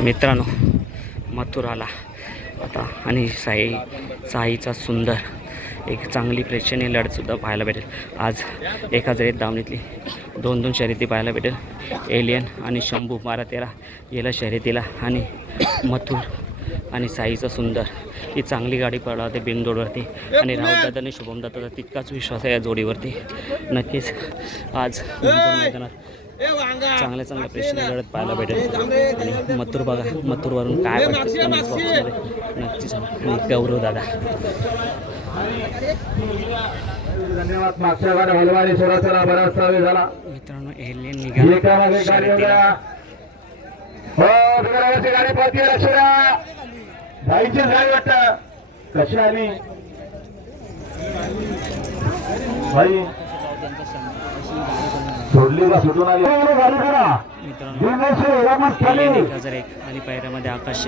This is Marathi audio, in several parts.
मित्रांनो मथुर आला आता आणि साईचा सुंदर एक चांगली प्रेक्षणीय लढतसुद्धा पाहायला भेटेल. आज एकाच रेत दावणीतली दोन शर्यती पाहायला भेटेल. एलियन आणि शंभू 12-13 गेला शर्यतीला आणि मथुर आणि साईचा सुंदर ही चांगली गाडी पळवते बिनजोडवरती आणि राहुलदादा आणि शुभमदादाचा तितकाच विश्वास आहे या जोडीवरती. नक्कीच आज मैदानात चांगल्या प्रेक्षणीय लढत पाहायला भेटेल. आणि मथुर बघा, मथुरवरून काय वाटतं नक्कीच. आणि गौरव दादा मित्रांनो एलियन निघाला कशी आली सोडली का सुटून आली आणि पायऱ्यामध्ये आकाश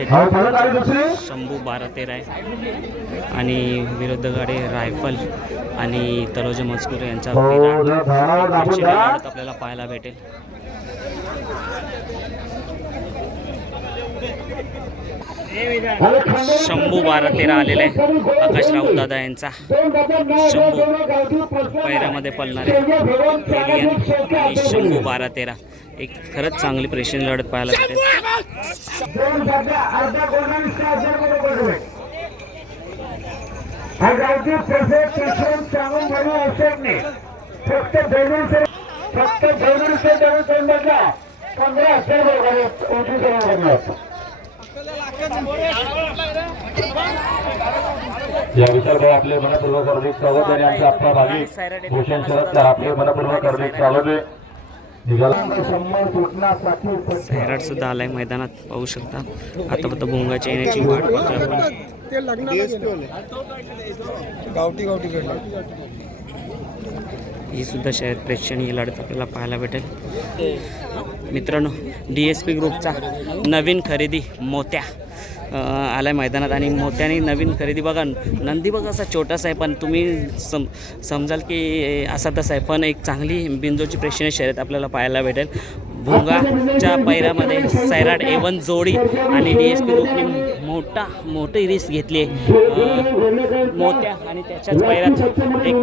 शंभू 12-13 आहे आणि विरुद्ध गाडी रायफल आणि तलोजा मजकूर यांचा आपल्याला पाहायला भेटेल. शंभू 12-13 आलेला आहे आकाश राऊतदादा यांचा. शंभू पैऱ्यामध्ये पळणारे एलियन आणि शंभू 12-13 एक खरंच चांगली प्रेक्षणीय लढत पाहायला भेटेल. या विचार आपले मनपूर्वक हार्दिक स्वागत आहे. आमचे आपला भागी भूषण शरद आपले मनपूर्वक हार्दिक स्वागत आहे. सैराट सुद्धा आलाय मैदानात पाहू शकता. आता फक्त भुंगाच्या येण्याची वाट बघतोय आपण. ही सुद्धा शहर प्रेक्षणीय लढत आपल्याला पाहायला भेटेल. मित्रांनो DSP ग्रुपचा नवीन खरेदी मोत्या आलाय मैदानात आणि मोत्याने नवीन खरेदी बघा. नंदी बघा असा छोटासा आहे पण तुम्ही समजाल की असा तसा आहे, पण एक चांगली बिंजोची प्रेक्षणीय शर्यत आपल्याला पाहायला भेटेल. भुंगाच्या पैऱ्यामध्ये सैराट A1 जोडी आणि DSP ग्रुपने मोठी रिस्क घेतली आहे मोत्या आणि त्याच्याच पैऱ्यात एक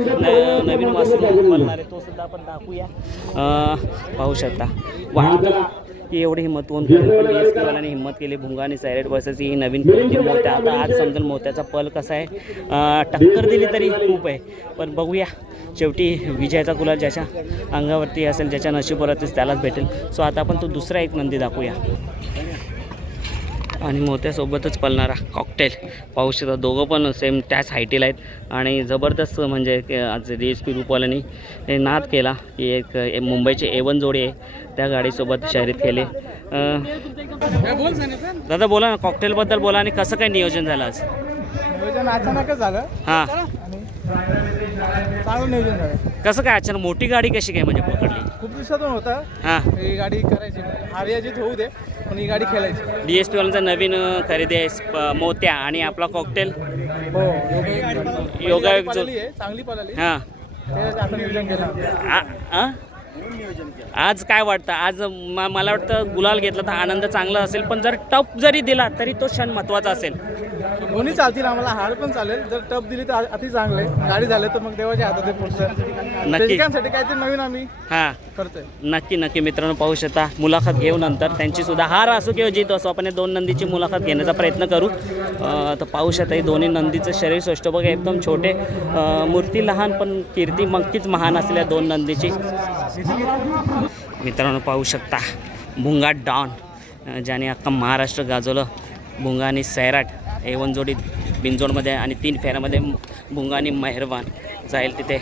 नवीन वासरू बोलणार आहे तो सुद्धा आपण दाखवूया. पाहू शकता वाटतं की एवढी हिंमत होऊन पण DSP वाल्याने हिंमत केली. भुंगा आणि सैराट वर्सेस ही नवीन खरेदी मोत्या. आता आज समजेल मोत्याचा पल कसा आहे. टक्कर दिली तरी खूप आहे पण बघूया शेवटी विजयाचा गुलाल ज्याच्या अंगावरती असेल, ज्याच्या नशिबावरतीच त्यालाच भेटेल. सो आता आपण तो दुसरा एक नंदी दाखवूया आणि मोत्यासोबतच पळणारा कॉकटेल पाहू शकता. दोघं पण सेम त्याच हायटीला आहेत आणि जबरदस्त म्हणजे आज DSP ग्रुपवाल्यांनी नाद केला की एक मुंबईची A1 जोडी आहे त्या गाडीसोबत शर्यत केली. दादा बोला ना, कॉकटेलबद्दल बोला आणि कसं काय नियोजन झालं आज. नियोजन अचानकच झालं. हां चांगलं नियोजन झालं. कसं काय अचानक मोठी गाडी कशी काय म्हणजे पकडली. खूप दिवसातून होता हां ही गाडी करायची, हार्याजीत होऊ दे पण ही गाडी खेळायची. DSP वाल्यांचा नवीन खरेदी आहे मोत्या आणि आपला कॉकटेल हो योगायोग जो चांगली पळाली. हां आता नियोजन केलं. आज काय वाटतं. आज मला वाटतं गुलाल घेतला तर आनंद चांगला असेल पण जर टप जरी दिला तरी तो क्षण महत्त्वाचा असेल. दोन्ही चालतील आम्हाला, हार पण चालेल. जर टप दिली तर अति चांगले, गाडी झाले तर मग देवाच्या हातात पुढचं नक्की काहीतरी नवीन आम्ही हां करतोय. नक्की मित्रांनो पाहू शकता. मुलाखत घेऊ नंतर त्यांची सुद्धा हार असो किंवा जीत असो आपण दोन नंदीची मुलाखत घेण्याचा प्रयत्न करू. तर पाहू शकता ही दोन्ही नंदीचं शरीर सृष्ट बघा एकदम छोटे, मूर्ती लहान पण कीर्ती नक्कीच महान असलेल्या दोन नंदीची. मित्रांनो पाहू शकता भुंगा डॉन ज्याने अख्खा महाराष्ट्र गाजवलं. भुंगा आणि सैराट A1 जोडी बिंजोडमध्ये आणि 3 फेऱ्यामध्ये भुंगा आणि मेहरबान जाईल तिथे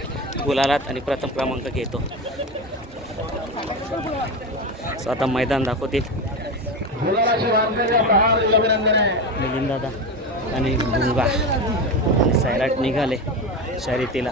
गुलालात आणि प्रथम क्रमांक घेतो. सो आता मैदान दाखवतील मिलिंद दादा आणि भुंगा आणि सैराट निघाले शर्यतीला.